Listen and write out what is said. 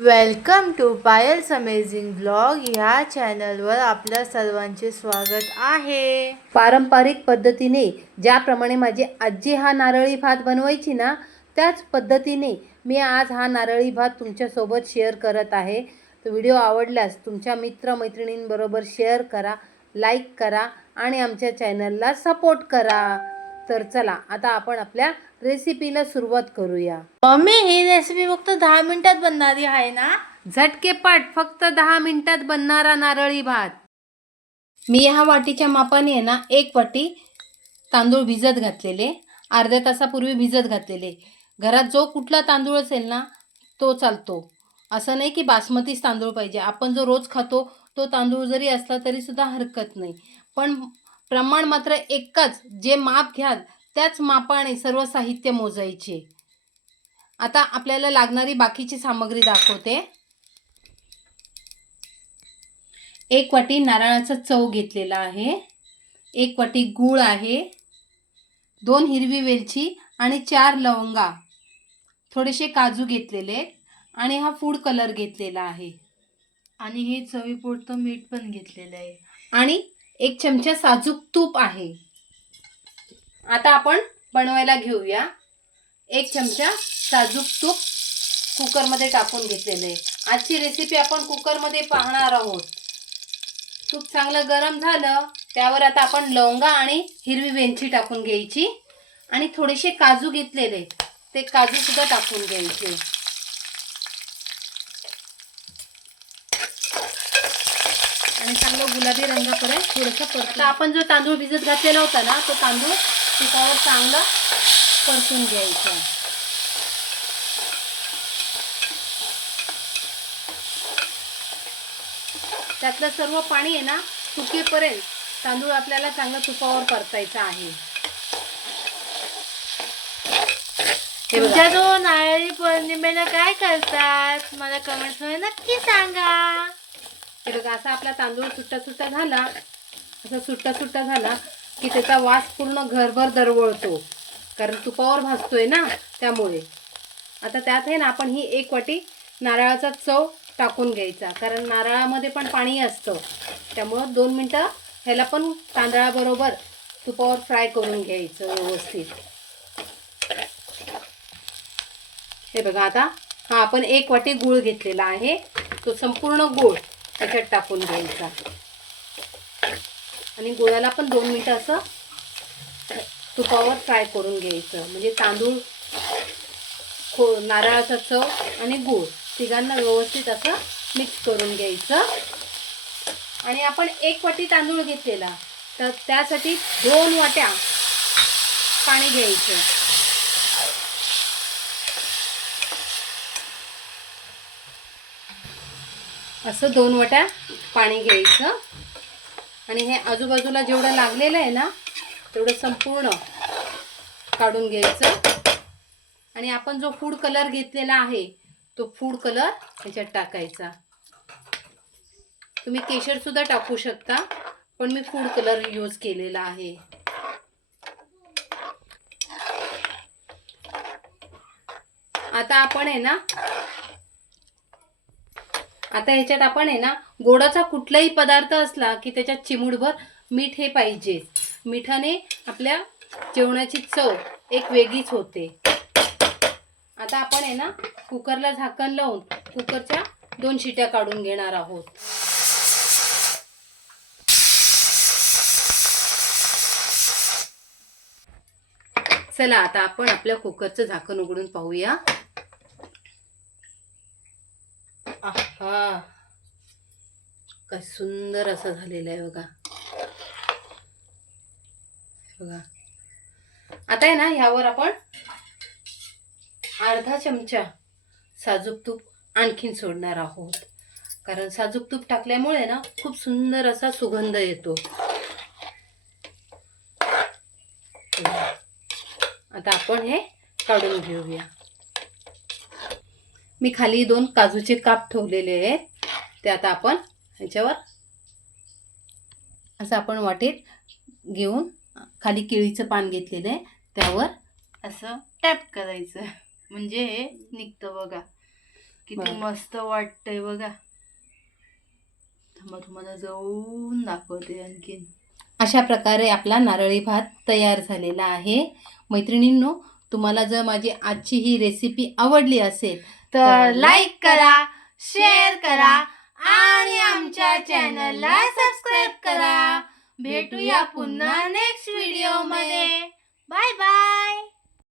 Welcome to Payal's amazing blog ह्या चॅनलवर आपल्या सर्वांचे स्वागत आहे. पारंपरिक पद्धतीने ज्याप्रमाणे माझी आजी हा नारळी भात बनवायची ना त्याच पद्धतीने मी आज हा नारळी भात तुमच्यासोबत शेअर करत आहे. व्हिडिओ आवडल्यास तुमच्या मित्रमैत्रिणींबरोबर शेअर करा लाईक करा आणि आमच्या चॅनलला सपोर्ट करा. तर चला आता आपण आपल्या रेसिपीला सुरुवात करूया. मम्मी ही रेसिपी फक्त दहा मिनिटात बनणारी आहे ना? झटकेपाट फक्त दहा मिनिटात बनणारा नारळी भात. मी ह्या वाटीच्या मापाने आहे ना एक वाटी तांदूळ भिजत घातलेले. अर्ध्या तासापूर्वी भिजत घातलेले. घरात जो कुठला तांदूळ असेल ना तो चालतो. असं नाही की बासमतीच तांदूळ पाहिजे. आपण जो रोज खातो तो तांदूळ जरी असला तरी सुद्धा हरकत नाही. पण प्रमाण मात्र एकच. जे माप घ्याल त्याच मापाने सर्व साहित्य मोजायचे. आता आपल्याला लागणारी बाकीची सामग्री दाखवते. एक वाटी नारळाचा चव घेतलेला आहे. एक वाटी गूळ आहे. दोन हिरवी वेलची आणि चार लवंगा. थोडेसे काजू घेतलेले आणि हा फूड कलर घेतलेला आहे. आणि हे चवीपुरतं मीठ पण घेतलेलं आहे. आणि एक चमचा साजूक तूप आहे. आता आपण बनवायला घेऊया. एक चमचा साजूक तूप कुकरमध्ये टाकून घेतलेलं आहे. आजची रेसिपी आपण कुकरमध्ये पाहणार आहोत. तूप चांगलं गरम झालं त्यावर आता आपण लवंगा आणि हिरवी वेलची टाकून घ्यायची. आणि थोडेसे काजू घेतलेले ते काजू सुद्धा टाकून घ्यायचे. आणि चांगलं गुलाबी रंगापर्यंत थोडंसं परत आपण जो तांदूळ भिजत घातलेला होता ना तो तांदूळ तुपावर चांगला परतून घ्यायचा त्यातलं सर्व पाणी आहे ना सुकेपर्यंत तांदूळ आपल्याला चांगलं तुपावर परतायचा आहे. तुमच्या जो नारळी पौर्णिमेला काय करतात? मला कमेंट्समध्ये नक्की सांगा. हे बघा असा आपला तांदूळ सुट्टा सुट्टा झाला. असा सुट्टा सुट्टा झाला. की त्याचा वास पूर्ण घरभर दरवळतो. कारण तुपावर भाजतोय ना त्यामुळे. आता त्यात आहे ना आपण ही एक वाटी नारळाचा चव टाकून घ्यायचा. कारण नारळामध्ये पण पाणी असतं. त्यामुळं दोन मिनटं ह्याला पण तांदळाबरोबर तुपावर फ्राय करून घ्यायचं व्यवस्थित. हे बघा आता हा आपण एक वाटी गूळ घेतलेला आहे. तो संपूर्ण गूळ त्याच्यात टाकून घ्यायचा. आणि गुळाला पण दोन मिनटं असं तुपावर फ्राय करून घ्यायचं. म्हणजे तांदूळ खो नारळाचा चव आणि गूळ तिघांना व्यवस्थित असं मिक्स करून घ्यायचं. आणि आपण एक वाटी तांदूळ घेतलेला तर त्यासाठी दोन वाट्या पाणी घ्यायचं. असं दोन वाट्या पाणी घ्यायचं. आणि हे आजूबाजूला जेवढं लागलेलं आहे ना तेवढं संपूर्ण काढून घ्यायचं. आणि आपण जो फूड कलर घेतलेला आहे तो फूड कलर ह्याच्यात टाकायचा. तुम्ही केशर सुद्धा टाकू शकता पण मी फूड कलर यूज केलेला आहे. आता आपण आहे ना आता ह्याच्यात आपण आहे ना गोडाचा कुठलाही पदार्थ असला की त्याच्यात चिमुडभर मीठ हे पाहिजे. मिठाने आपल्या जेवणाची चव एक वेगळीच होते. आता आपण आहे ना कुकरला झाकण लावून कुकरच्या दोन शिट्या काढून घेणार आहोत. चला आता आपण आपल्या कुकरचं झाकण उघडून पाहूया. आहा. काय सुंदर असं झालेलं आहे बघा. बघा. आता आहे ना ह्यावर आपण अर्धा चमचा साजूक तूप आणखीन सोडणार आहोत. कारण साजूक तूप टाकल्यामुळे ना खूप सुंदर असा सुगंध येतो. आता आपण हे काढून घेऊया. मी खाली दोन काजूचे काप ठेवलेले आहेत. ते आता आपण ह्याच्यावर असं आपण वाटेत घेऊन खाली केळीचं पान घेतलेलं आहे. त्यावर असं टॅप करायचं. म्हणजे हे निघतं बघा. किती. मस्त वाटतंय बघा. थांबा तुम्हाला जाऊन दाखवते आणखीन. अशा प्रकारे आपला नारळी भात तयार झालेला आहे. मैत्रिणींनो तुम्हाला जर माझी आजची ही रेसिपी आवडली असेल तर लाईक करा शेअर करा आणि आमच्या चॅनलला सबस्क्राईब करा. भेटूया पुन्हा नेक्स्ट व्हिडिओमध्ये. Bye bye